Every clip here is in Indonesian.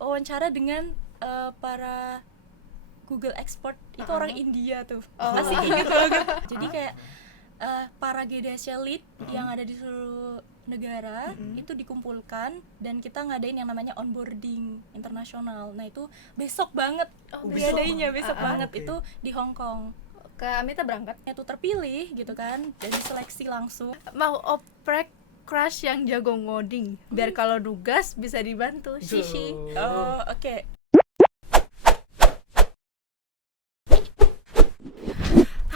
wawancara dengan para Google Expert itu orang India tuh. Oh. Asik inget banget. Jadi kayak para GDSC lead yang ada di seluruh negara itu dikumpulkan dan kita ngadain yang namanya onboarding internasional. Nah itu besok banget diadainnya, besok banget itu di Hong Kong. Kak Amita berangkat? Itu terpilih gitu kan dan diseleksi langsung. Mau oprek crush yang jago ngoding biar kalau nugas bisa dibantu. Shishi. Oh, oke.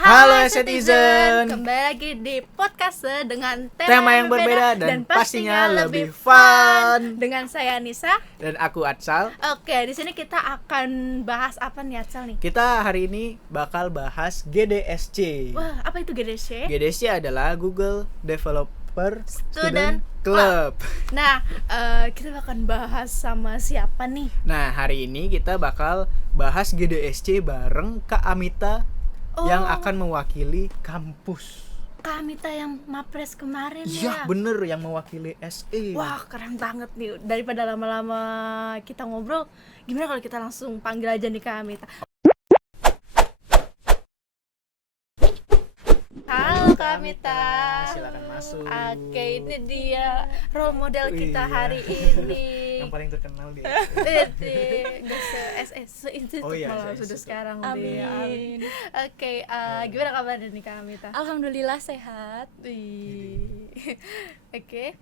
Halo Citizen, kembali lagi di podcast dengan tema yang berbeda dan pastinya lebih fun. Dengan saya Nisa Dan aku Atsal. Oke, di sini kita akan bahas apa nih Atsal nih? Kita hari ini bakal bahas GDSC. Wah, apa itu GDSC? GDSC adalah Google Developer Student Club. Nah, kita akan bahas sama siapa nih? Nah, hari ini kita bakal bahas GDSC bareng Kak Amita yang akan mewakili kampus. Kak Amita yang Mapres kemarin Iya, bener, yang mewakili SE. Wah, keren banget nih. Daripada lama-lama kita ngobrol, gimana kalau kita langsung panggil aja nih Kak Amita. Halo Kak Amita. Silakan masuk. Oke, ini dia role model kita hari ini. Yang paling terkenal dia. Nggak se-institut malah sudah sekarang. Amin. Oke, gimana kabarnya nih Kak Amita? Alhamdulillah sehat. Oke.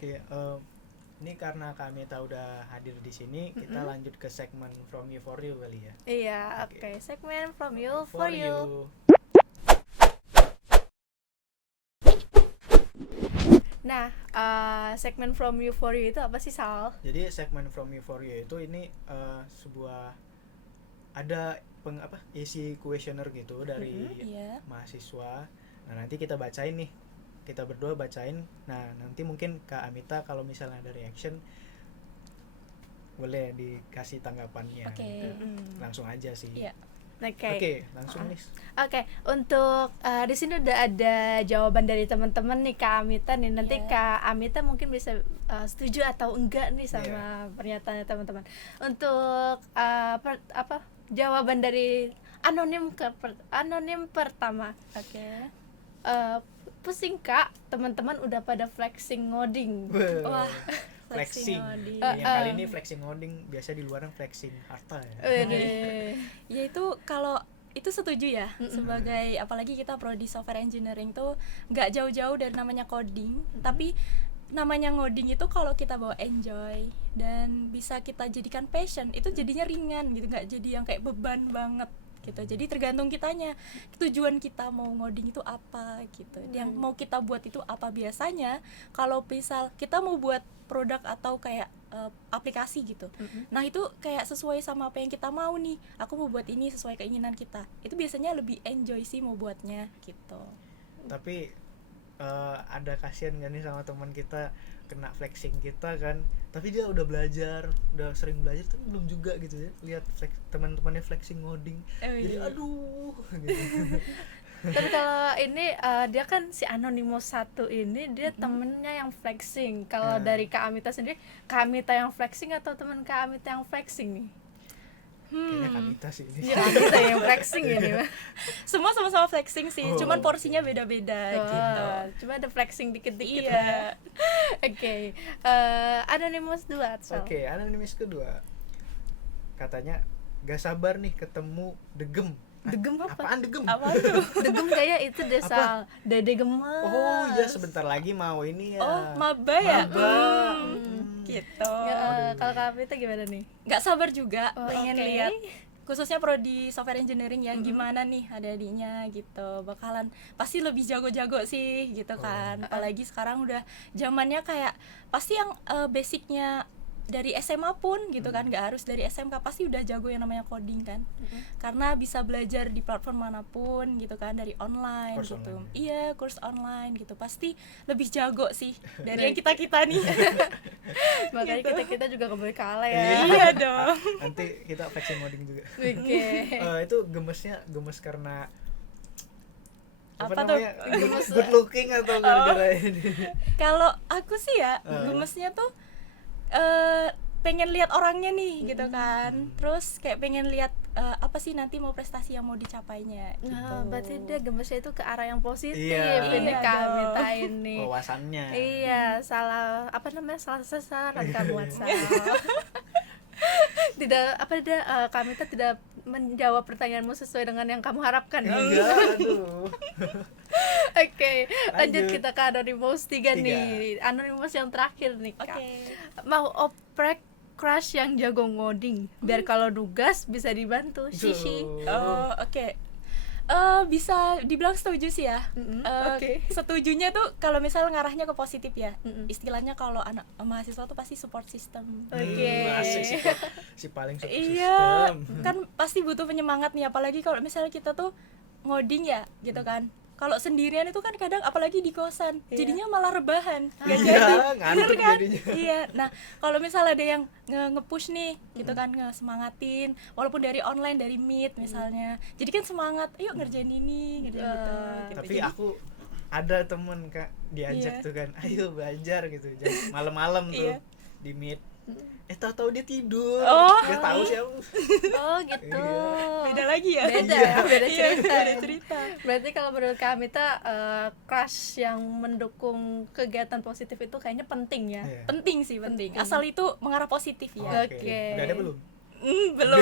Ini karena Kak Amita udah hadir di sini, kita lanjut ke segmen From You For You kali ya. Iya, oke. Segmen From You For You. Nah, segmen From You For You itu apa sih, Sal? Jadi segmen From You For You itu ini sebuah ada isi kuesioner gitu dari mahasiswa. Nah, nanti kita bacain nih. Kita berdua bacain. Nah, nanti mungkin Kak Amita kalau misalnya ada reaction boleh dikasih tanggapannya. Oke. Langsung aja sih. Iya. Oke, langsung nih. Oke, untuk di sini udah ada jawaban dari teman-teman nih Kak Amita nih. Nanti Kak Amita mungkin bisa setuju atau enggak nih sama pernyataannya teman-teman. Untuk jawaban dari anonim pertama. Oke. Pusing Kak, teman-teman udah pada flexing ngoding. Wah, flexing. Yang kali ini flexing ngoding, biasa di luaran flexing harta ya. Ya itu kalau itu setuju ya, sebagai apalagi kita prodi software engineering tuh nggak jauh-jauh dari namanya coding, tapi namanya ngoding itu kalau kita bawa enjoy dan bisa kita jadikan passion, itu jadinya ringan gitu, nggak jadi yang kayak beban banget gitu. Jadi tergantung kitanya, tujuan kita mau ngoding itu apa gitu, yang mau kita buat itu apa. Biasanya kalau misal kita mau buat produk atau kayak aplikasi gitu, nah itu kayak sesuai sama apa yang kita mau nih, aku mau buat ini sesuai keinginan kita, itu biasanya lebih enjoy sih mau buatnya gitu. Tapi ada kasihan gak nih sama teman kita kena flexing kita kan, tapi dia udah belajar, udah sering belajar tapi belum juga gitu ya, lihat teman-temannya flexing ngoding, jadi aduh gitu. Tapi kalau ini dia kan si Anonymous 1 ini dia temennya yang flexing. Kalau dari Kak Amita sendiri, Kak Amita yang flexing atau teman Kak Amita yang flexing nih? Kayaknya Kak Amita sih ini. Ya, Amita yang flexing ini. Semua sama-sama flexing sih, cuman porsinya beda-beda gitu. Cuma ada flexing dikit-dikit. Iya. Oke. Anonymous 2. Oke, Anonymous kedua. Katanya gak sabar nih ketemu Degem. Degem apa? Apaan Degem? Apa tuh? Degem kayak itu desa Dede Gemes. Oh iya, sebentar lagi mau ini ya. Oh, maba ya? Gitu. Ya, kalau Kak Amita gimana nih? Nggak sabar juga pengen oke. lihat, khususnya prodi software engineering ya, gimana nih adik-adiknya gitu, bakalan pasti lebih jago-jago sih gitu kan. Apalagi sekarang udah zamannya kayak pasti yang basicnya dari SMA pun gitu kan, nggak harus dari SMK, pasti udah jago yang namanya coding kan, karena bisa belajar di platform manapun gitu kan, dari online Course gitu online. Iya, course online gitu, pasti lebih jago sih dari yang kita nih. Makanya kita juga gak boleh kalah ya. Iya dong. Nanti kita flexing ngoding juga. Oke. Itu gemes karena Apa tuh? Good looking atau gara-gara ini? Kalau aku sih ya, gemesnya tuh pengen lihat orangnya nih gitu kan. Terus kayak pengen lihat apa sih nanti mau prestasi yang mau dicapainya gitu. Nah, berarti dia gemasnya itu ke arah yang positif. Iya. Ini Iya Kamita ini. Wawasannya. Iya, salah sasaran kamu WhatsApp. Kamita tidak menjawab pertanyaanmu sesuai dengan yang kamu harapkan. Enggak, aduh. Oke, lanjut Lanjut. kita ke Anonymous 3 nih. Anonymous yang terakhir nih, Kak. Oke. Mau oprek crush yang jago ngoding biar kalau nugas bisa dibantu. Shishi. Oh, oke. Bisa dibilang setuju sih ya. Oke. Setujunya tuh kalau misal ngarahnya ke positif ya. Mm-mm. Istilahnya kalau anak mahasiswa tuh pasti support system. Oke. Asik sih, si paling support Iya, system. kan pasti butuh penyemangat nih, apalagi kalau misalnya kita tuh ngoding ya, gitu kan. Kalau sendirian itu kan kadang apalagi di kosan, jadinya malah rebahan. Gak Iya, jadi. ngantuk Bener kan? jadinya. Iya. Nah, kalau misalnya ada yang nge-push nih, gitu kan, ngesemangatin walaupun dari online, dari Meet misalnya. Jadi kan semangat, ayo ngerjain ini, gitu. Tapi aku ada temen Kak diajak Iya. tuh kan, ayo belajar gitu, malam-malam tuh Iya. di Meet. Tahu-tahu dia tidur. Oh. Gak tahu sih aku. Oh, gitu. Beda lagi ya. Beda ya, beda Iya, cerita. beda cerita. Berarti kalau menurut Kamita crush yang mendukung kegiatan positif itu kayaknya penting ya. Iya. Penting sih, penting. Asal itu mengarah positif ya. Oke. Udah ada belum? Belum.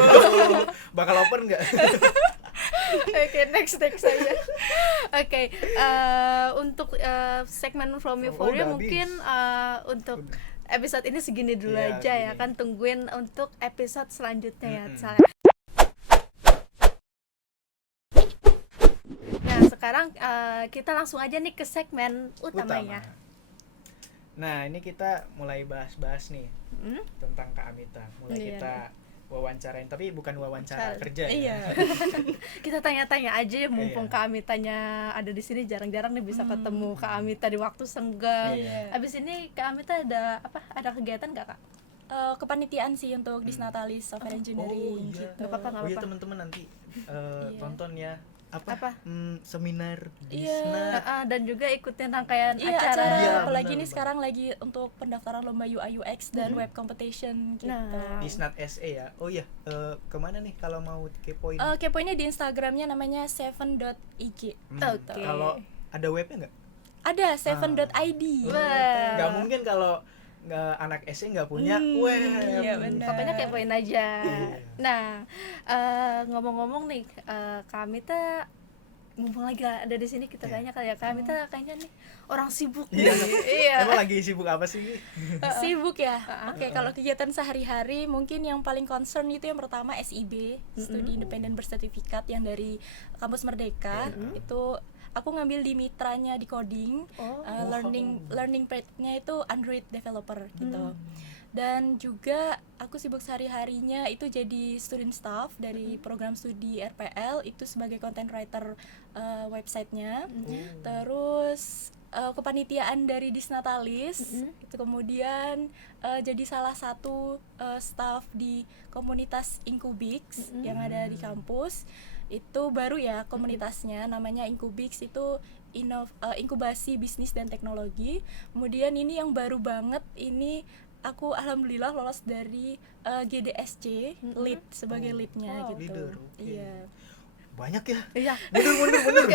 Bakal open nggak? Oke, next saja. Oke, untuk segmen From Euphoria udah mungkin untuk episode ini segini dulu Iya, aja ya segini. kan, tungguin untuk episode selanjutnya ya. Mm-mm. Nah, sekarang kita langsung aja nih ke segmen utamanya. Nah, ini kita mulai bahas-bahas nih Hmm? tentang Kak Amita. Mulai Iya. kita wawancarain, tapi bukan wawancara Wawancara. kerja ya. Iya. Kita tanya-tanya aja mumpung Iya. Kak Amitanya ada di sini, jarang-jarang nih bisa ketemu Kak Amita di waktu senggang. Iya. Abis ini Kak Amita ada apa? Ada kegiatan nggak, Kak? Kepanitiaan sih untuk Disnatalis Software Engineering iya. gitu. Nggak apa-apa, nggak Oh iya apa-apa. teman-teman nanti Iya. tonton ya Apa? Seminar Iya. Disnat. Dan juga ikutin rangkaian Iya, acara. acara. Iya, Apalagi benar, ini benar. sekarang lagi untuk pendaftaran lomba UI UX dan web competition gitu. Nah. Disnat SE ya. Oh iya, kemana nih kalau mau kepoin? Kepoinnya di Instagramnya namanya 7.ig. Oke. Kalau ada webnya nggak? Ada 7.id. Wah. Nggak mungkin kalau nggak anak SE nggak punya web. Iya, benar. Pokoknya kepoin aja. Iya. Nah, ngomong-ngomong nih, Kak Amita mumpung lagi ada di sini, kita tanya kali ya, Kak Amita kayaknya nih orang sibuk Iya. nih. Iya. Emang lagi sibuk apa sih? Sibuk ya. Oke, kalau kegiatan sehari-hari mungkin yang paling concern itu yang pertama SIB, Studi Independen Bersertifikat yang dari Kampus Merdeka. Itu aku ngambil di mitranya di coding. Learning path-nya itu Android developer gitu. Dan juga aku sibuk sehari-harinya itu jadi student staff dari program studi RPL, itu sebagai content writer websitenya. Terus kepanitiaan dari Disnatalis, itu kemudian jadi salah satu staff di komunitas Incubix yang ada di kampus. Itu baru ya komunitasnya, namanya Incubix, itu inkubasi bisnis dan teknologi. Kemudian ini yang baru banget, ini aku alhamdulillah lolos dari GDSC lead sebagai leadnya gitu. Leader, oke. Iya. Banyak ya. Iya. Mundur.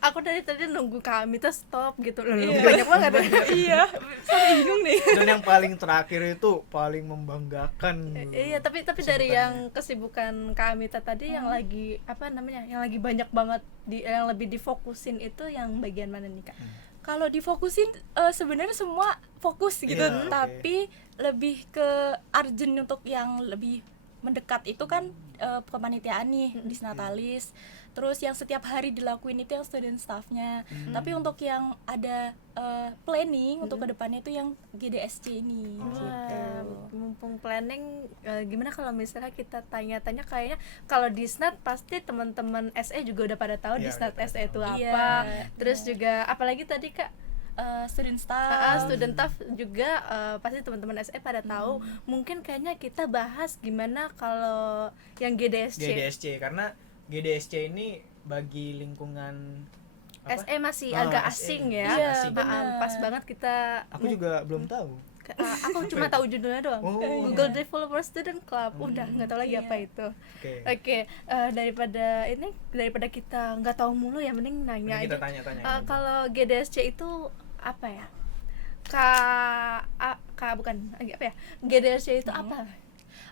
Aku dari tadi nunggu Kak Amita stop gitu loh. Iya. Banyak banget. Iya, sampai bingung nih. Dan yang paling terakhir itu paling membanggakan. Iya, tapi dari yang kesibukan Kak Amita tadi yang lagi apa namanya? Yang lagi banyak banget yang lebih difokusin itu yang bagian mana nih, Kak? Kalau difokusin sebenarnya semua fokus gitu, Iya, oke. tapi lebih ke urgent untuk yang lebih mendekat itu kan kepanitiaan nih Disnatalis. Terus yang setiap hari dilakuin itu yang student staffnya. Tapi untuk yang ada planning untuk kedepannya itu yang GDSC ini. Wah, mumpung planning, gimana kalau misalnya kita tanya-tanya, kayaknya kalau Disnat pasti teman-teman SE juga udah pada tahu Iya, Disnat udah pada SE itu tahu. apa. Iya, Terus juga apalagi tadi Kak, student staff. student staff juga pasti teman-teman SE pada tahu. Mungkin kayaknya kita bahas gimana kalau yang GDSC. GDSC karena GDSC ini bagi lingkungan apa? SE masih Ah, agak SE. asing ya. Iya, Asing. benar. Pas banget kita Aku juga belum tahu. Aku cuma tahu judulnya doang. Google Developer Student Club. Udah nggak tahu lagi apa itu. Oke. Daripada kita nggak tahu mulu ya, mending nanya kita aja. Tanya-tanya Kalau GDSC itu apa ya? GDSC itu apa?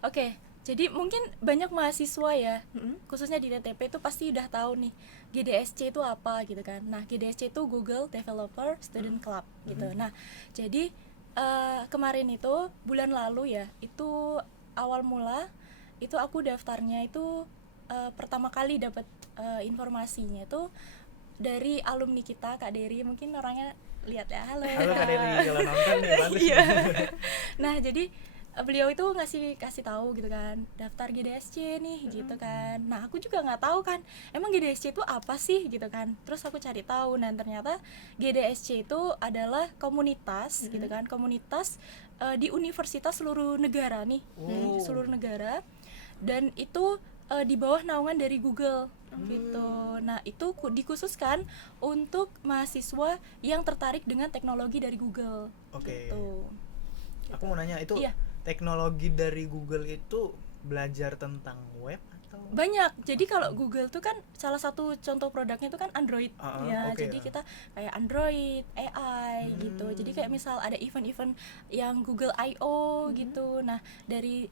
Oke. Jadi mungkin banyak mahasiswa ya, khususnya di TTP itu pasti udah tahu nih GDSC itu apa gitu kan. Nah, GDSC itu Google Developer Student Club gitu. Nah, jadi kemarin itu bulan lalu ya, itu awal mula itu aku daftarnya itu pertama kali dapat informasinya itu dari alumni kita, Kak Dery. Mungkin orangnya lihat ya. Halo Kak Dery, kalau nonton nih bagus. Nah, jadi beliau itu kasih tahu gitu kan, daftar GDSC nih gitu kan. Nah, aku juga nggak tahu kan emang GDSC itu apa sih gitu kan. Terus aku cari tahu, dan ternyata GDSC itu adalah komunitas gitu kan, komunitas di universitas seluruh negara nih, seluruh negara, dan itu di bawah naungan dari Google gitu. Nah, itu dikhususkan untuk mahasiswa yang tertarik dengan teknologi dari Google. Gitu. Aku mau nanya itu, teknologi dari Google itu belajar tentang web atau? Banyak. Jadi kalau Google tuh kan salah satu contoh produknya itu kan Android jadi kita kayak Android, AI gitu. Jadi kayak misal ada event-event yang Google I.O. gitu. Nah, dari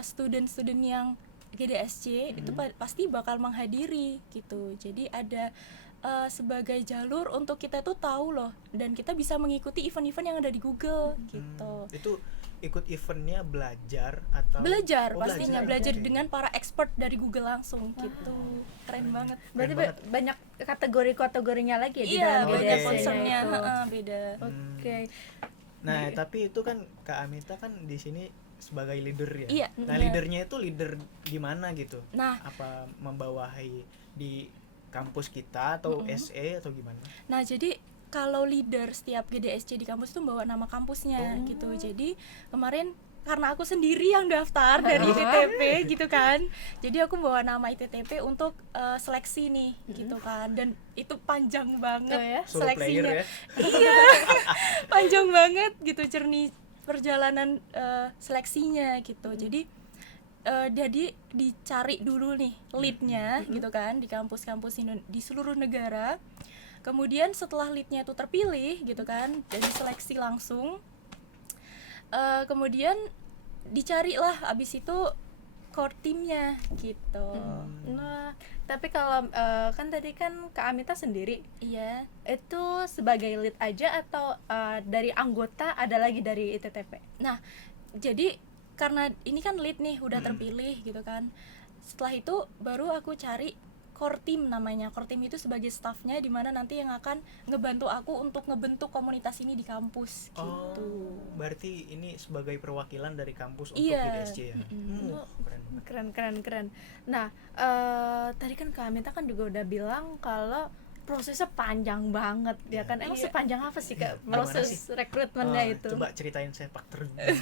student-student yang GDSC itu pasti bakal menghadiri gitu. Jadi ada sebagai jalur untuk kita tuh tahu loh, dan kita bisa mengikuti event-event yang ada di Google gitu. Itu ikut eventnya belajar atau? Pastinya belajar dengan para expert dari Google langsung gitu. Keren banget. Berarti banyak kategorinya lagi ya di dalam beda concernnya, beda. Nah, tapi itu kan Kak Amita kan di sini sebagai leader ya. Iya. Nah, leadernya itu leader di mana gitu? Nah, apa membawahi di kampus kita atau SE atau gimana? Nah, jadi kalau leader setiap GDSC di kampus itu bawa nama kampusnya gitu. Jadi kemarin karena aku sendiri yang daftar dari ITTP gitu kan, jadi aku bawa nama ITTP untuk seleksi nih gitu kan. Dan itu panjang banget seleksinya. Iya. Panjang banget gitu perjalanan seleksinya gitu. Jadi dicari dulu nih leadnya gitu kan di kampus-kampus di seluruh negara. Kemudian setelah leadnya itu terpilih gitu kan dan diseleksi langsung, kemudian dicarilah abis itu core timnya gitu. Nah, tapi kalau kan tadi kan Kak Amita sendiri, iya, itu sebagai lead aja atau dari anggota ada lagi dari ITTP? Nah, jadi karena ini kan lead nih udah terpilih gitu kan, setelah itu baru aku cari core team namanya. Core team itu sebagai staffnya, dimana nanti yang akan ngebantu aku untuk ngebentuk komunitas ini di kampus gitu. Berarti ini sebagai perwakilan dari kampus untuk GDSC ya. Keren. Nah, tadi kan Kak Amita kan juga udah bilang kalau prosesnya panjang banget ya kan. Emang sepanjang apa sih Kak proses rekrutmennya itu? Coba ceritain sepak terjang.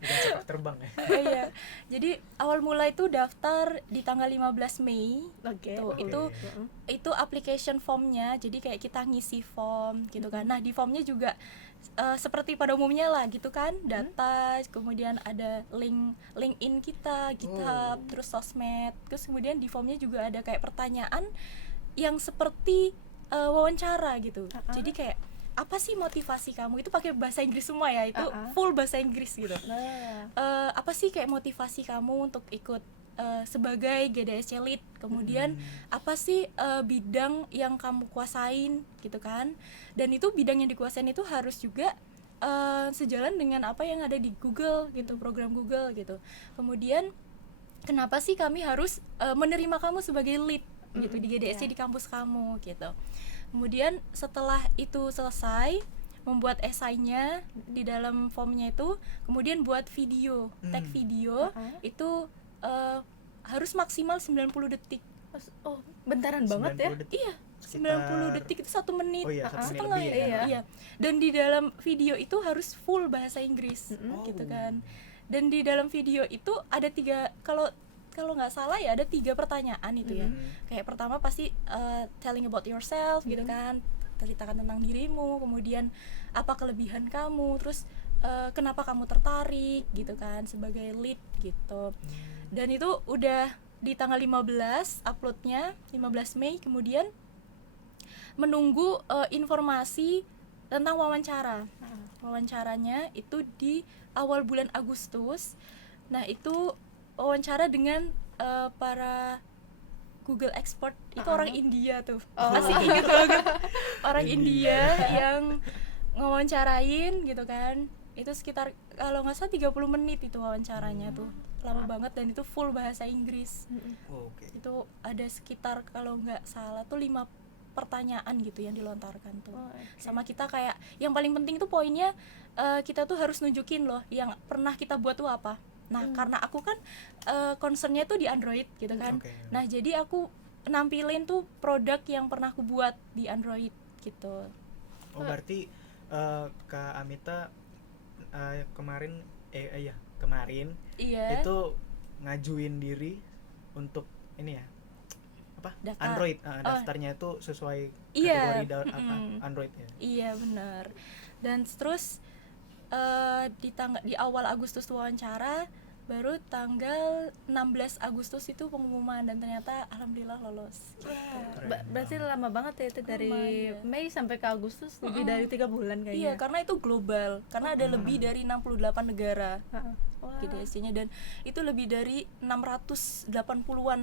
Bukan sepak terbang ya. Iya. Jadi awal mula itu daftar di tanggal 15 Mei. Itu application formnya. Jadi kayak kita ngisi form gitu kan. Nah, di formnya juga seperti pada umumnya lah gitu kan, data, kemudian ada LinkedIn kita, GitHub, terus sosmed. Terus kemudian di formnya juga ada kayak pertanyaan yang seperti wawancara gitu. Jadi kayak apa sih motivasi kamu, itu pakai bahasa Inggris semua ya, itu full bahasa Inggris gitu. Apa sih kayak motivasi kamu untuk ikut sebagai GDSC lead, kemudian apa sih bidang yang kamu kuasain gitu kan. Dan itu bidang yang dikuasain itu harus juga sejalan dengan apa yang ada di Google gitu, program Google gitu. Kemudian kenapa sih kami harus menerima kamu sebagai lead gitu di GDSC di kampus kamu gitu. Kemudian setelah itu selesai membuat esainya di dalam formnya itu, kemudian buat video, tag video itu harus maksimal 90 detik. Oh, bentaran banget ya? Iya, 90 detik itu 1 menit, setengah ya. Iya. Dan di dalam video itu harus full bahasa Inggris gitu kan. Dan di dalam video itu ada 3, kalau nggak salah ya ada 3 pertanyaan itu ya. Kayak pertama pasti telling about yourself gitu kan, ceritakan tentang dirimu, kemudian apa kelebihan kamu, terus kenapa kamu tertarik gitu kan sebagai lead gitu. Dan itu udah di tanggal 15 uploadnya 15 Mei, kemudian menunggu informasi tentang wawancara. Wawancaranya itu di awal bulan Agustus. Nah itu wawancara dengan para Google expert itu orang India tuh. Masih ingat banget orang India yang ngewawancarain gitu kan. Itu sekitar kalau nggak salah 30 menit itu wawancaranya tuh. Lama banget dan itu full bahasa Inggris. Itu ada sekitar kalau nggak salah tuh 5 pertanyaan gitu yang dilontarkan tuh. Sama kita kayak yang paling penting tuh poinnya kita tuh harus nunjukin loh yang pernah kita buat tuh apa. Nah karena aku kan concernnya tuh di Android gitu kan. Nah jadi aku nampilin tuh produk yang pernah aku buat di Android gitu. Berarti Kak Amita kemarin itu ngajuin diri untuk ini ya apa daftar. Android daftarnya itu sesuai kategori Android ya. Iya benar. Dan terus di awal Agustus wawancara, baru tanggal 16 Agustus itu pengumuman dan ternyata alhamdulillah lolos. Berarti lama banget ya itu dari Mei sampai ke Agustus, lebih dari 3 bulan kayaknya. Iya, karena itu global, karena ada lebih dari 68 negara GDSC-nya dan itu lebih dari 680-an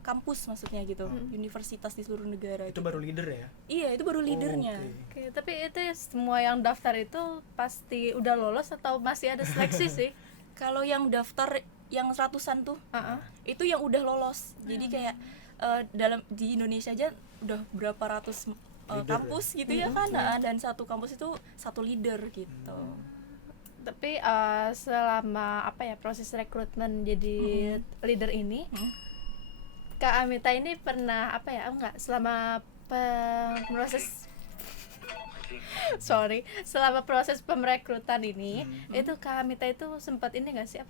kampus maksudnya gitu, universitas di seluruh negara. Itu gitu. Baru leader ya? Iya, itu baru leadernya. Oke, tapi itu semua yang daftar itu pasti udah lolos atau masih ada seleksi sih? Kalau yang daftar yang 100-an tuh, itu yang udah lolos. Jadi kayak di Indonesia aja udah berapa ratus kampus gitu ya kan, dan satu kampus itu satu leader gitu. Tapi selama proses rekrutmen jadi leader ini, Kak Amita ini pernah selama selama proses pemerekrutan ini itu Kak Amita itu sempat ini nggak sih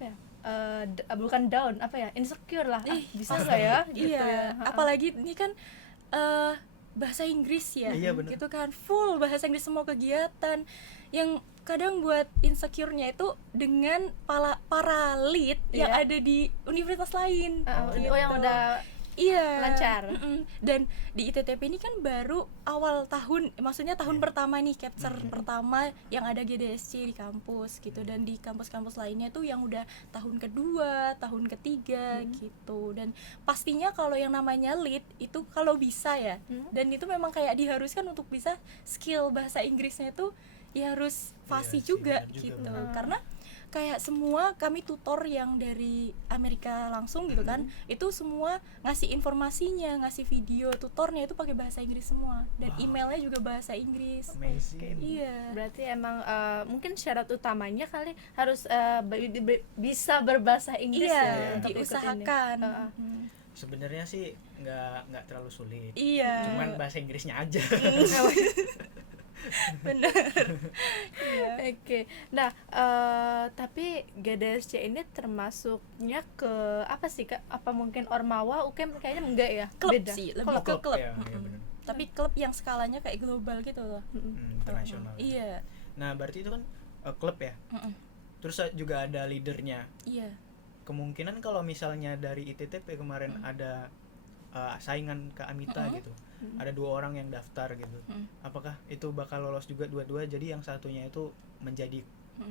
bukan down insecure lah, bisa nggak ya gitu ya. Apalagi ini kan bahasa Inggris ya, gitu kan full bahasa Inggris semua kegiatan. Yang kadang buat insecure-nya itu dengan para lead yang ada di universitas lain. Gitu. Yang udah lancar. Dan di ITTP ini kan baru awal tahun, maksudnya tahun pertama nih, capture pertama yang ada GDSC di kampus gitu, dan di kampus-kampus lainnya tuh yang udah tahun kedua, tahun ketiga gitu. Dan pastinya kalau yang namanya lead itu kalau bisa ya, dan itu memang kayak diharuskan untuk bisa skill bahasa Inggrisnya itu ya harus fasih juga gitu. Karena kayak semua kami tutor yang dari Amerika langsung gitu kan, itu semua ngasih informasinya, ngasih video tutornya itu pakai bahasa Inggris semua, dan emailnya juga bahasa Inggris. Iya. Berarti emang mungkin syarat utamanya kali harus bisa berbahasa Inggris ya untuk diusahakan. Sebenarnya sih nggak terlalu sulit. Iya. Cuman bahasa Inggrisnya aja. Bener. Oke. Nah, tapi GDSC ini termasuknya ke apa sih Kak? Apa mungkin Ormawa, UKM kayaknya enggak ya? Klub beda. Sih, lebih ke klub. Ya, tapi klub yang skalanya kayak global gitu loh. Internasional. Iya. Nah, berarti itu kan klub ya. Terus juga ada leadernya. Iya. Kemungkinan kalau misalnya dari ITTP kemarin ada saingan ke Amita gitu, ada 2 orang yang daftar gitu, apakah itu bakal lolos juga dua-dua, jadi yang satunya itu menjadi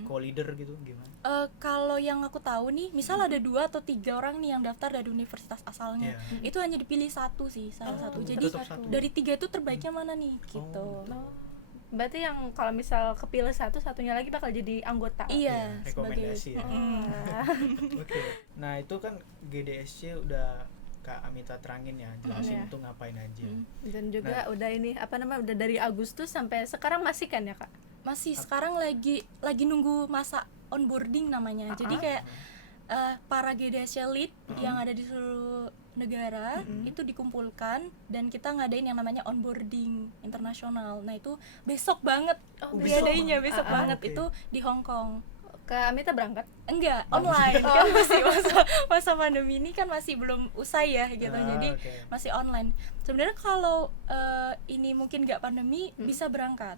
co-leader gitu, gimana? Kalau yang aku tahu nih, misal ada 2 atau 3 orang nih yang daftar dari universitas asalnya, itu hanya dipilih satu sih, salah satu. Jadi dari 3 itu terbaiknya mana nih gitu. Berarti yang kalau misal kepilih satunya lagi bakal jadi anggota. Iya, rekomendasi ya. Oke. Nah, itu kan GDSC udah Kak Amita terangin ya, jelasin tuh ngapain aja. Dan juga udah udah dari Agustus sampai sekarang masih kan ya Kak? Masih, sekarang lagi nunggu masa onboarding namanya. Jadi kayak para GDSC lead yang ada di seluruh negara itu dikumpulkan dan kita ngadain yang namanya onboarding internasional. Nah itu besok banget diadainnya, besok banget. Itu di Hong Kong. Kak Amita berangkat? Enggak, online kan masih masa pandemi ini kan masih belum usai ya gitu, jadi masih online. Sebenarnya kalau ini mungkin nggak pandemi bisa berangkat,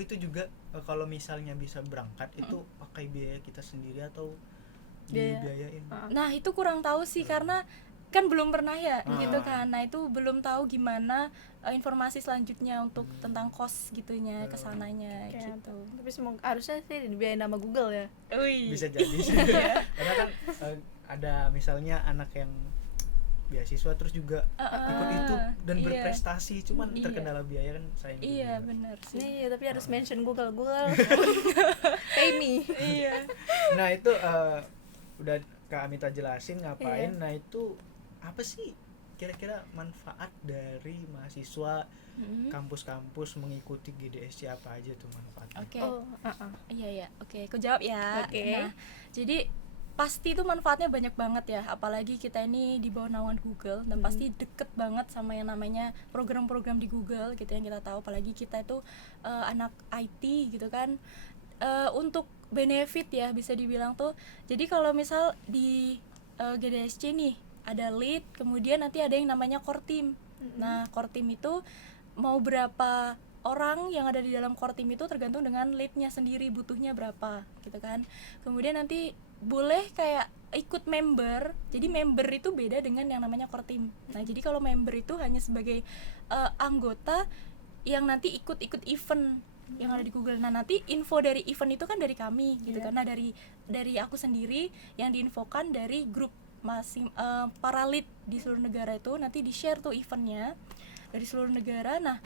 Itu juga kalau misalnya bisa berangkat itu pakai biaya kita sendiri atau dibiayain? Nah itu kurang tahu sih karena kan belum pernah ya gitu kan. Nah itu belum tahu gimana informasi selanjutnya untuk tentang kos gitunya kesananya gitu. Tapi semoga harusnya sih dibiayain sama Google ya. Bisa jadi sih. Karena kan ada misalnya anak yang beasiswa terus juga ikut itu dan berprestasi, cuman terkendala biaya kan sayang. Iya benar sih. Nih tapi harus mention Google pay me. Iya. Nah itu udah Kak Amita jelasin ngapain. Nah itu apa sih kira-kira manfaat dari mahasiswa kampus-kampus mengikuti GDSC, apa aja tuh manfaatnya? Oke, aku jawab ya. Nah, jadi pasti itu manfaatnya banyak banget ya, apalagi kita ini di bawah naungan Google dan pasti deket banget sama yang namanya program-program di Google gitu yang kita tahu, apalagi kita itu anak IT gitu kan. Untuk benefit ya bisa dibilang tuh, jadi kalau misal di GDSC nih ada lead, kemudian nanti ada yang namanya core team. Nah core team itu mau berapa orang yang ada di dalam core team itu tergantung dengan leadnya sendiri butuhnya berapa gitu kan. Kemudian nanti boleh kayak ikut member, jadi member itu beda dengan yang namanya core team. Nah jadi kalau member itu hanya sebagai anggota yang nanti ikut event yang ada di Google. Nah nanti info dari event itu kan dari kami gitu, karena dari aku sendiri yang diinfokan dari grup masing para lead di seluruh negara itu nanti di-share tuh eventnya dari seluruh negara. Nah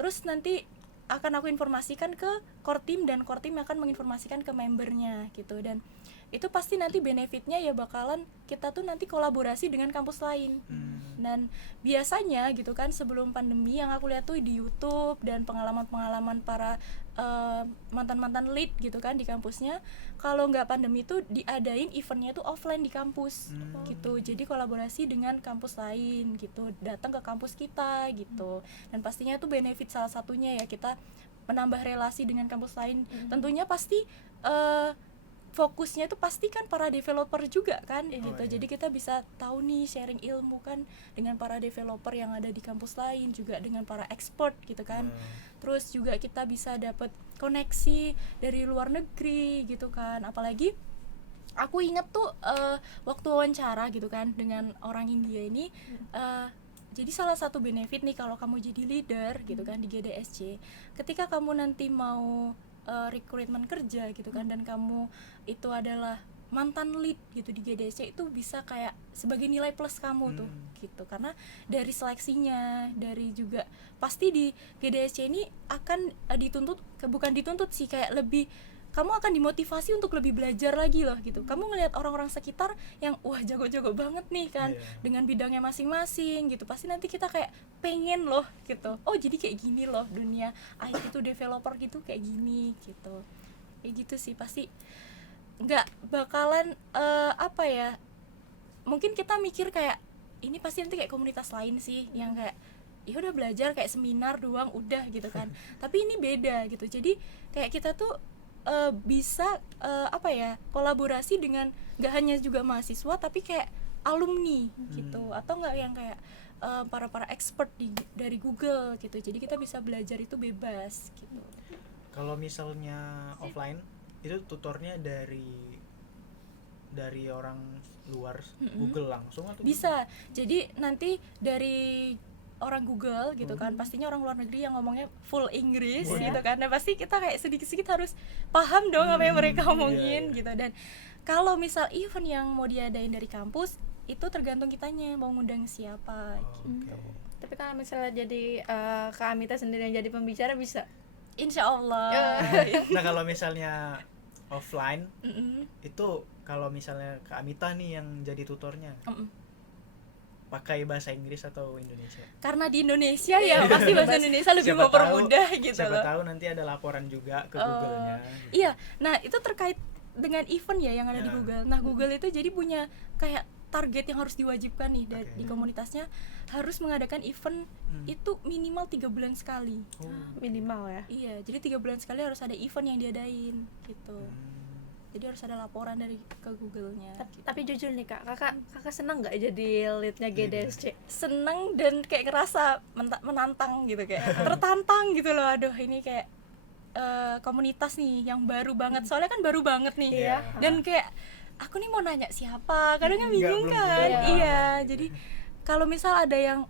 terus nanti akan aku informasikan ke core team dan core team akan menginformasikan ke membernya gitu, dan itu pasti nanti benefitnya ya bakalan kita tuh nanti kolaborasi dengan kampus lain. Dan biasanya gitu kan sebelum pandemi yang aku lihat tuh di YouTube dan pengalaman-pengalaman para mantan-mantan lead gitu kan di kampusnya, kalau nggak pandemi tuh diadain eventnya tuh offline di kampus gitu, jadi kolaborasi dengan kampus lain gitu, datang ke kampus kita gitu, dan pastinya tuh benefit salah satunya ya kita menambah relasi dengan kampus lain. Tentunya pasti fokusnya itu pasti kan para developer juga kan gitu. Jadi kita bisa tahu nih sharing ilmu kan dengan para developer yang ada di kampus lain, juga dengan para expert gitu kan. Terus juga kita bisa dapat koneksi dari luar negeri gitu kan. Apalagi aku inget tuh waktu wawancara gitu kan dengan orang India ini, jadi salah satu benefit nih kalau kamu jadi leader gitu kan di GDSC, ketika kamu nanti mau recruitment kerja gitu kan, dan kamu itu adalah mantan lead gitu di GDSC, itu bisa kayak sebagai nilai plus kamu tuh gitu, karena dari seleksinya, dari juga pasti di GDSC ini akan bukan dituntut sih, kayak lebih kamu akan dimotivasi untuk lebih belajar lagi loh gitu. Kamu ngelihat orang-orang sekitar yang wah jago-jago banget nih kan dengan bidangnya masing-masing gitu, pasti nanti kita kayak pengen loh gitu, oh jadi kayak gini loh dunia IT itu developer gitu kayak gini gitu. Kayak gitu sih, pasti nggak bakalan apa ya, mungkin kita mikir kayak ini pasti nanti kayak komunitas lain sih yang kayak ya udah belajar kayak seminar doang udah gitu kan. Tapi ini beda gitu, jadi kayak kita tuh bisa apa ya, kolaborasi dengan nggak hanya juga mahasiswa tapi kayak alumni gitu, atau nggak yang kayak para expert dari Google gitu. Jadi kita bisa belajar itu bebas gitu. Kalau misalnya offline itu tutornya dari orang luar Google langsung atau bisa gimana? Jadi nanti dari orang Google gitu kan, pastinya orang luar negeri yang ngomongnya full Inggris gitu kan, dan pasti kita kayak sedikit-sedikit harus paham dong apa yang mereka omongin gitu. Dan kalau misal event yang mau diadain dari kampus, itu tergantung kitanya mau ngundang siapa gitu. Tapi kalau misalnya jadi Kak Amita sendiri yang jadi pembicara bisa? Insya Allah. Nah kalau misalnya offline itu, kalau misalnya Kak Amita nih yang jadi tutornya, pakai bahasa Inggris atau Indonesia? Karena di Indonesia ya pasti bahasa Indonesia lebih mempermudah gitu siapa loh. Tahu nanti ada laporan juga ke Google-nya gitu. Iya, nah itu terkait dengan event ya yang ada di Google. Nah Google itu jadi punya kayak target yang harus diwajibkan nih di komunitasnya, harus mengadakan event itu minimal 3 bulan sekali. Minimal ya? Iya, jadi 3 bulan sekali harus ada event yang diadain gitu. Jadi harus ada laporan dari ke Google-nya. Tapi jujur nih Kak, kakak seneng nggak jadi leadnya GDSC? Seneng dan kayak ngerasa menantang gitu, kayak tertantang gitu loh. Aduh, ini kayak komunitas nih yang baru banget, soalnya kan baru banget nih. Dan kayak aku nih mau nanya siapa, kadang kan bingung kan. Iya, jadi kalau misal ada yang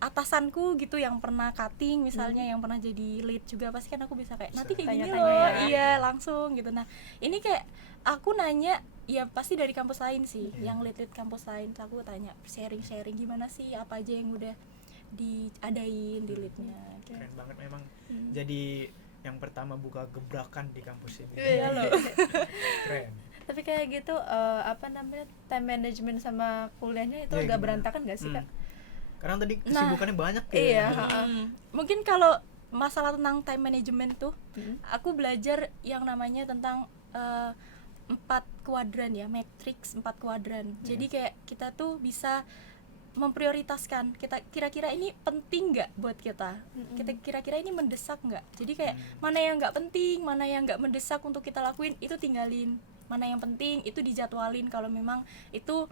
atasanku gitu yang pernah cutting misalnya, yang pernah jadi lead juga, pasti kan aku bisa kayak nanti kayak gini loh, iya langsung gitu. Nah ini kayak aku nanya ya pasti dari kampus lain sih, yang lead kampus lain, aku tanya sharing gimana sih, apa aja yang udah diadain di leadnya. Keren banget memang. Jadi yang pertama buka gebrakan di kampus ini. Iya loh. Keren. Tapi kayak gitu apa namanya, time management sama kuliahnya itu agak berantakan gak sih Kak? Karena tadi kesibukannya banyak ya. Iya. Mungkin kalau masalah tentang time management tuh, aku belajar yang namanya tentang 4 kuadran ya, matrix 4 kuadran. Jadi kayak kita tuh bisa memprioritaskan, kita kira-kira ini penting nggak buat kita, kita kira-kira ini mendesak nggak. Jadi kayak mana yang nggak penting, mana yang nggak mendesak untuk kita lakuin, itu tinggalin. Mana yang penting itu dijadwalin, kalau memang itu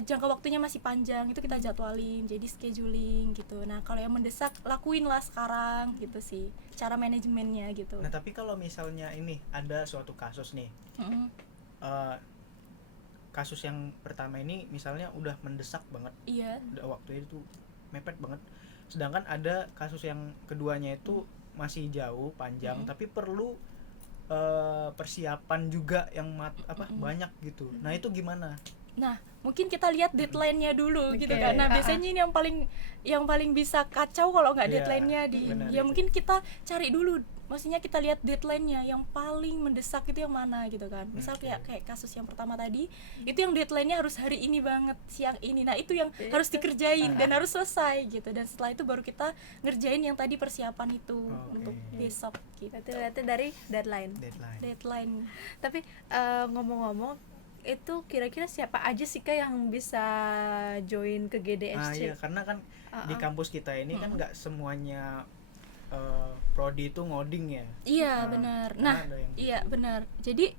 jangka waktunya masih panjang itu kita jadwalin, jadi scheduling gitu. Nah kalau yang mendesak lakuin lah sekarang gitu sih cara manajemennya gitu. Nah tapi kalau misalnya ini ada suatu kasus nih, kasus yang pertama ini misalnya udah mendesak banget, udah waktunya itu mepet banget, sedangkan ada kasus yang keduanya itu masih jauh panjang tapi perlu persiapan juga yang banyak gitu. Nah itu gimana? Nah mungkin kita lihat deadline-nya dulu gitu kan. Nah biasanya ini yang paling bisa kacau kalau nggak deadline-nya ya mungkin kita cari dulu, maksudnya kita lihat deadline-nya yang paling mendesak itu yang mana gitu kan. Misal kayak kasus yang pertama tadi, itu yang deadline-nya harus hari ini banget, siang ini. Nah itu yang harus dikerjain dan harus selesai gitu. Dan setelah itu baru kita ngerjain yang tadi persiapan itu untuk besok gitu. Berarti dari deadline. Tapi ngomong-ngomong, itu kira-kira siapa aja sih Kak yang bisa join ke GDSC? Iya, karena kan di kampus kita ini kan nggak semuanya prodi itu ngoding ya. Iya benar. Nah iya benar. Jadi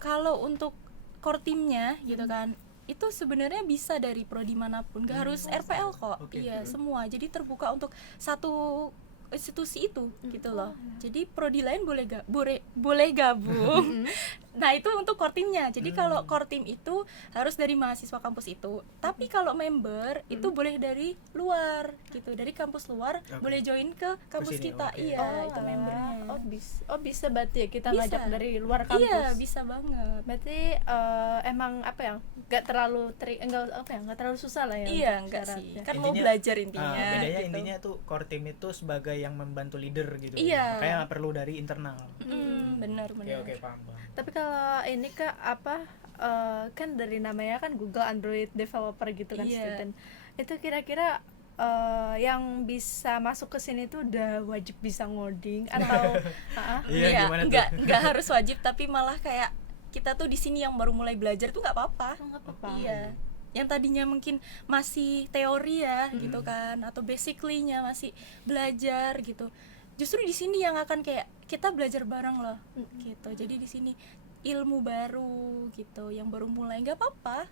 kalau untuk core teamnya gitu kan, itu sebenarnya bisa dari prodi manapun, nggak harus RPL kok. Iya semua. Jadi terbuka untuk satu institusi itu gitu loh. Jadi prodi lain boleh gabung. Nah itu untuk core teamnya. Jadi kalau core team itu harus dari mahasiswa kampus itu. Tapi kalau member itu boleh dari luar gitu, dari kampus luar boleh join ke kampus kita. Iya itu membernya. Bisa berarti ya kita ngajak dari luar kampus. Iya bisa banget. Berarti emang apa ya, nggak terlalu susah lah ya. Iya nggak sih, kan mau belajar intinya. Bedanya gitu. intinya tuh core team itu sebagai yang membantu leader gitu. Iya. Makanya nggak perlu dari internal. Benar. Oke, paham. Tapi kalau ini Kak kan dari namanya kan Google Android Developer gitu kan, student. Itu kira-kira yang bisa masuk ke sini tuh udah wajib bisa ngoding atau iya nggak harus wajib, tapi malah kayak kita tuh di sini yang baru mulai belajar tuh nggak apa-apa. Iya. Yang tadinya mungkin masih teori ya gitu kan, atau basically-nya masih belajar gitu. Justru di sini yang akan kayak kita belajar bareng loh gitu. Jadi di sini ilmu baru gitu yang baru mulai, nggak apa-apa.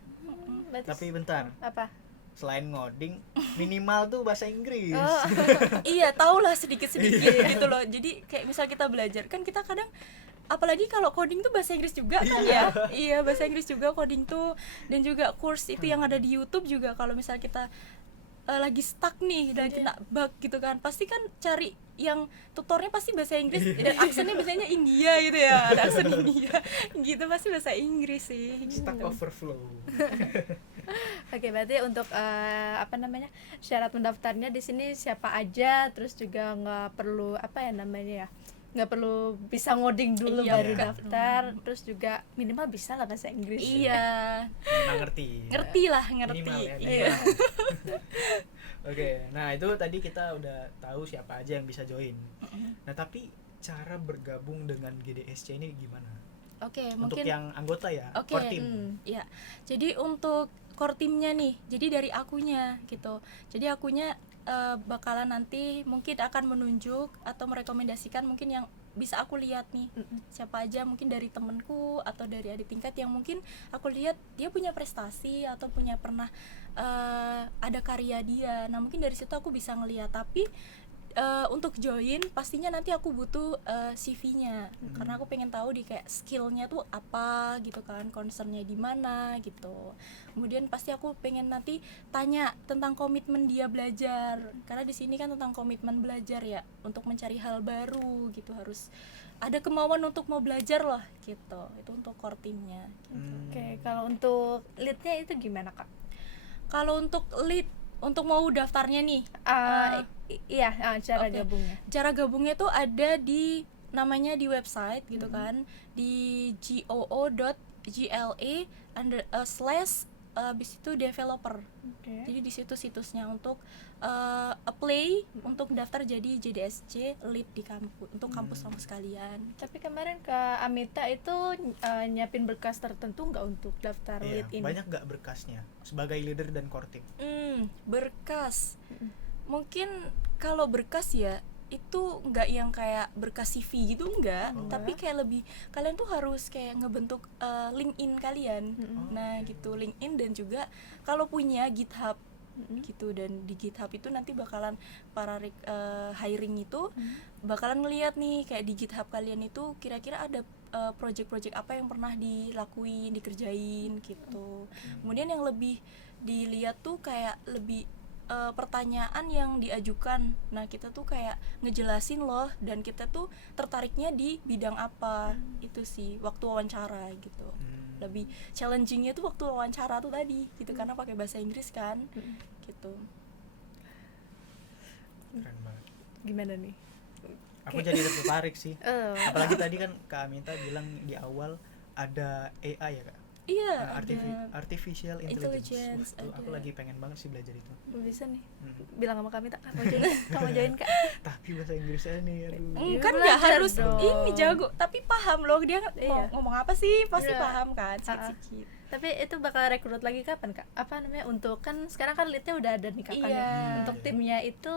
Tapi bentar, apa selain ngoding minimal tuh bahasa Inggris. Iya tahulah sedikit gitu loh. Jadi kayak misal kita belajar kan, kita kadang apalagi kalau coding tuh bahasa Inggris juga kan ya. Iya bahasa Inggris juga coding tuh, dan juga course itu yang ada di YouTube juga. Kalau misal kita lagi stuck nih dan kena bug gitu kan, pasti kan cari yang tutornya pasti bahasa Inggris dan aksennya biasanya India gitu ya, ada aksen India gitu, pasti bahasa Inggris sih. Stack Overflow. Oke, berarti untuk syarat mendaftarnya di sini siapa aja, terus juga nggak perlu nggak perlu bisa ngoding dulu baru daftar, terus juga minimal bisa lah bahasa Inggris. Iya. Minimal ngerti lah. Iya. Oke, nah itu tadi kita udah tahu siapa aja yang bisa join. Nah tapi cara bergabung dengan GDSC ini gimana? Oke, untuk mungkin yang anggota ya, core team. Ya, jadi untuk core teamnya nih, jadi dari akunya gitu. Jadi akunya bakalan nanti mungkin akan menunjuk atau merekomendasikan mungkin yang bisa aku lihat nih siapa aja mungkin dari temenku atau dari adik tingkat yang mungkin aku lihat dia punya prestasi atau punya pernah ada karya dia. Nah mungkin dari situ aku bisa ngelihat, tapi untuk join pastinya nanti aku butuh CV-nya karena aku pengen tahu di kayak skillnya tuh apa gitu kan, concernnya di mana gitu. Kemudian pasti aku pengen nanti tanya tentang komitmen dia belajar, karena di sini kan tentang komitmen belajar ya, untuk mencari hal baru gitu, harus ada kemauan untuk mau belajar loh gitu. Itu untuk core teamnya gitu. Oke, kalau untuk leadnya itu gimana Kak? Kalau untuk lead, untuk mau daftarnya nih cara gabungnya. Cara gabungnya tuh ada di namanya di website gitu kan, di goo.gle habis itu developer. Jadi di situ situsnya untuk apply untuk daftar jadi JDSC lead di kampus, untuk kampus sekalian. Tapi kemarin Kak Amita itu nyiapin berkas tertentu nggak untuk daftar lead ini? Banyak nggak berkasnya sebagai leader dan core team? Berkas mungkin kalau berkas ya itu nggak yang kayak berkas CV gitu, enggak, tapi kayak lebih kalian tuh harus kayak ngebentuk LinkedIn kalian. Nah gitu, LinkedIn, dan juga kalau punya GitHub gitu, dan di GitHub itu nanti bakalan para hiring itu bakalan ngeliat nih kayak di GitHub kalian itu kira-kira ada project-project apa yang pernah dikerjain gitu. Kemudian yang lebih dilihat tuh kayak lebih pertanyaan yang diajukan. Nah kita tuh kayak ngejelasin loh, dan kita tuh tertariknya di bidang apa. Itu sih waktu wawancara gitu. Lebih challengingnya tuh waktu wawancara tuh tadi gitu, karena pakai bahasa Inggris kan gitu. Keren banget. Gimana nih? Aku jadi tertarik sih. Apalagi tadi kan Kak Aminta bilang di awal ada AI ya Kak? Iya, artificial intelligence. ada. Aku lagi pengen banget sih belajar itu. Bisa nih. Bilang sama kami tak kamu join Kak. Tapi bahasa Inggrisnya nih, aduh. Kan nggak harus ini jago, tapi paham loh dia ngomong apa sih, pasti paham kan sedikit. Tapi itu bakal rekrut lagi kapan Kak? Apa namanya, untuk kan sekarang kan leadnya udah ada nih Kak. Untuk timnya itu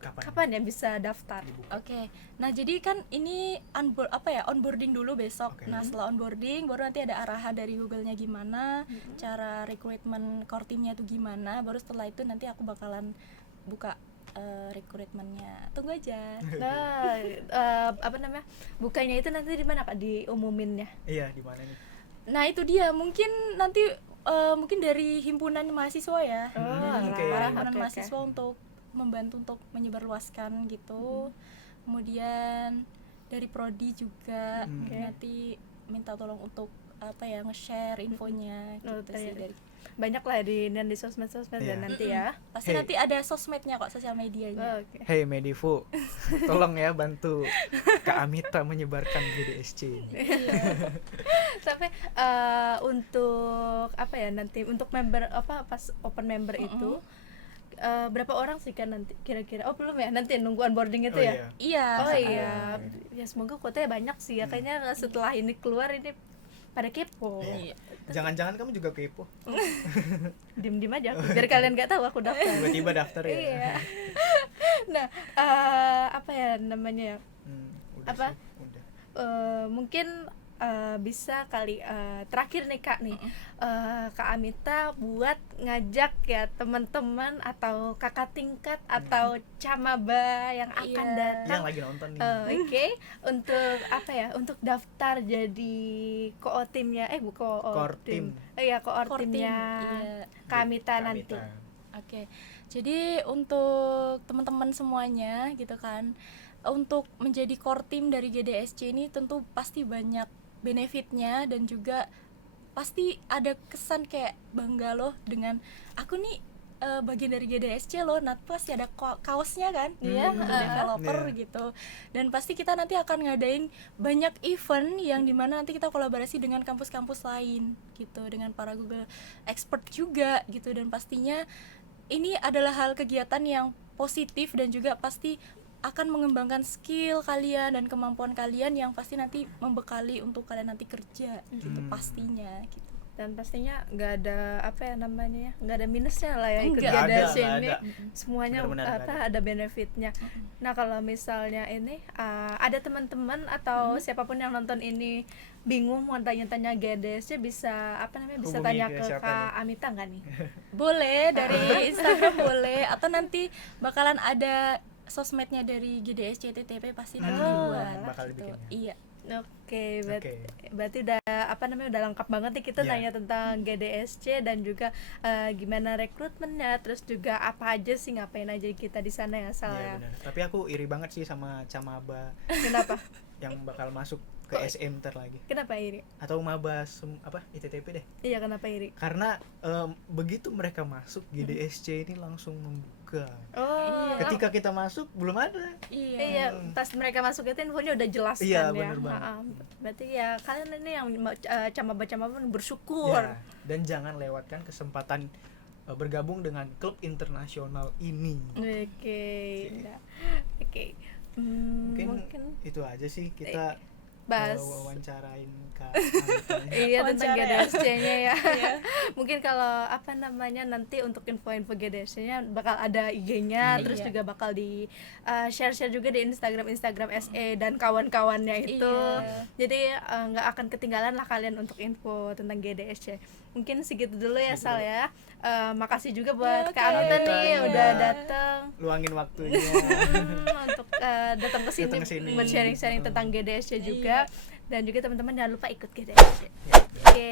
kapan ya bisa daftar? Oke. Nah jadi kan ini onboarding dulu besok. Nah setelah onboarding baru nanti ada arahan dari Google-nya gimana, cara rekrutmen core teamnya itu gimana. Baru setelah itu nanti aku bakalan buka rekrutmennya. Tunggu aja. Nah, bukanya itu nanti di mana Kak, diumuminnya? Iya, di mana nih? Nah itu dia, mungkin nanti mungkin dari himpunan mahasiswa ya, himpunan mahasiswa untuk membantu untuk menyebarluaskan gitu. Kemudian dari prodi juga nanti minta tolong untuk nge-share infonya gitu sih. Dari banyak lah di sosmed-sosmed dan nanti ya pasti nanti ada sosmednya kok, sosial medianya. Hey Medifu, tolong ya bantu Kak Amita menyebarkan GDSC ini. Sampai untuk nanti untuk member pas open member itu berapa orang sih kan nanti kira-kira? Oh belum ya, nanti nunggu onboarding itu ya? Iya. Ya semoga kuotanya banyak sih ya. Kayaknya setelah ini keluar ini pada kepo. Jangan-jangan kamu juga kepo? Diem-diem aja biar kalian nggak tahu aku daftar. Tiba-tiba daftar ya. Iya. Nah namanya udah. Mungkin bisa kali terakhir nih Kak nih, Kak Amita buat ngajak ya teman-teman atau kakak tingkat atau camaba yang akan datang yang lagi nonton nih. Untuk daftar jadi core teamnya core teamnya Kak Amita nanti. Oke. Jadi untuk teman-teman semuanya gitu kan, untuk menjadi core team dari GDSC ini tentu pasti banyak benefitnya, dan juga pasti ada kesan kayak bangga loh dengan aku nih bagian dari GDSC loh. Nah pasti ada kaosnya kan untuk developer gitu, dan pasti kita nanti akan ngadain banyak event yang dimana nanti kita kolaborasi dengan kampus-kampus lain gitu, dengan para Google expert juga gitu. Dan pastinya ini adalah hal kegiatan yang positif dan juga pasti akan mengembangkan skill kalian dan kemampuan kalian yang pasti nanti membekali untuk kalian nanti kerja gitu pastinya gitu. dan pastinya nggak ada apa ya namanya, nggak ada minusnya lah ya ikut Nggak ada, GDSC nggak ini, ada. semuanya Benar-benar nggak ada benefitnya. Nah kalau misalnya ini ada teman-teman atau siapapun yang nonton ini bingung mau tanya-tanya GDSC, bisa apa namanya, bisa Hubungi tanya ke ke siapa Kak Amita nggak nih? Boleh dari Instagram boleh, atau nanti bakalan ada sosmednya dari GDSC TTP pasti nanti dibuat bakal gitu. dibikin ya. Iya. Oke, berarti udah apa namanya, udah lengkap banget nih kita Iya. tanya tentang GDSC dan juga gimana rekrutmennya, terus juga apa aja sih, ngapain aja kita di sana ya Sal Iya ya. benar. Tapi aku iri banget sih sama Camaba Kenapa? yang bakal masuk ke SM ntar lagi. Kenapa iri? Atau maba ITTP deh. Iya, kenapa iri? Karena begitu mereka masuk GDSC ini langsung membuka. Oh, Ketika kita masuk belum ada. iya, pas mereka masuk itu infonya udah jelas Iya, kan ya. bener banget. Berarti ya kalian ini yang camaba-camaba bersyukur. Ya, dan jangan lewatkan kesempatan bergabung dengan klub internasional ini. Oke. Nah, oke. Mungkin itu aja sih kita bahas wawancarain Kak Amita. iya tentang Wawancara ya. GDSC-nya ya. Iya. Mungkin kalau apa namanya nanti untuk info-info GDSC-nya bakal ada IG-nya, terus Iya. juga bakal di share-share juga di Instagram SE dan kawan-kawannya itu. Iya. Jadi nggak akan ketinggalan lah kalian untuk info tentang GDSC. Mungkin segitu dulu ya Sal ya. Makasih juga buat Ya, Kak oke. Amita nih Iya. udah datang. Luangin waktunya. Untuk datang ke sini Datang ke sini. buat sharing-sharing tentang GDSC juga, Iya. dan juga teman-teman jangan lupa ikut GDSC. Ya, Oke.